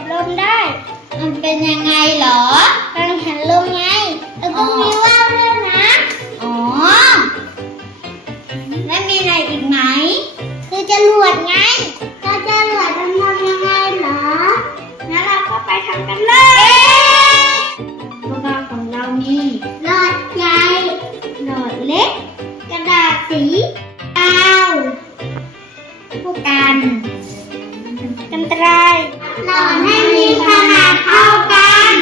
บลมได้ มันเป็นยังไงเหรอ กังหันลมไงแล้วก็มีว่าวด้วยนะ อ๋อ แล้วมีอะไรอีกไหม คือจรวดไงก็จรวดมันทำยังไงเหรอ งั้นเราก็ไปทำกันเลยอุปกรณ์ของเรามีหลอดใหญ่หลอดเล็ก กระดาษสีกาว ผู้กันกันไกรหล อดให้มีขนาดเท่ากัน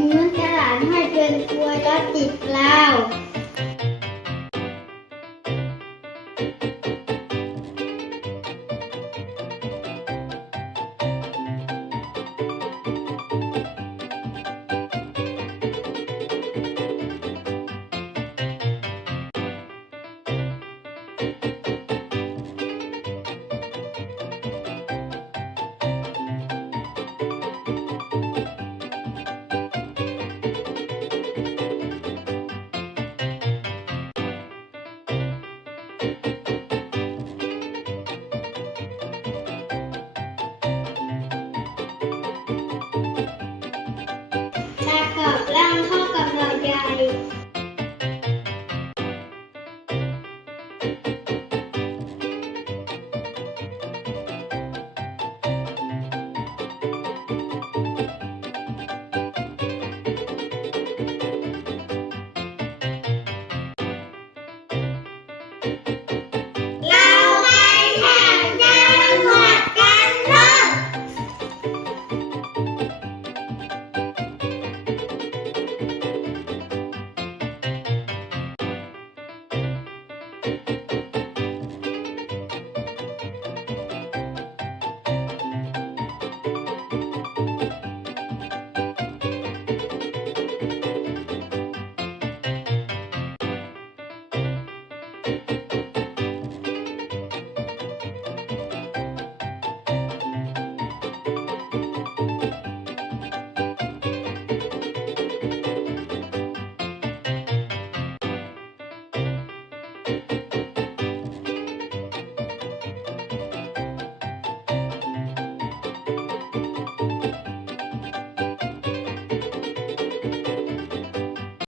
ม้วนกระดาษให้เป็นกลวยแล้วติดกาว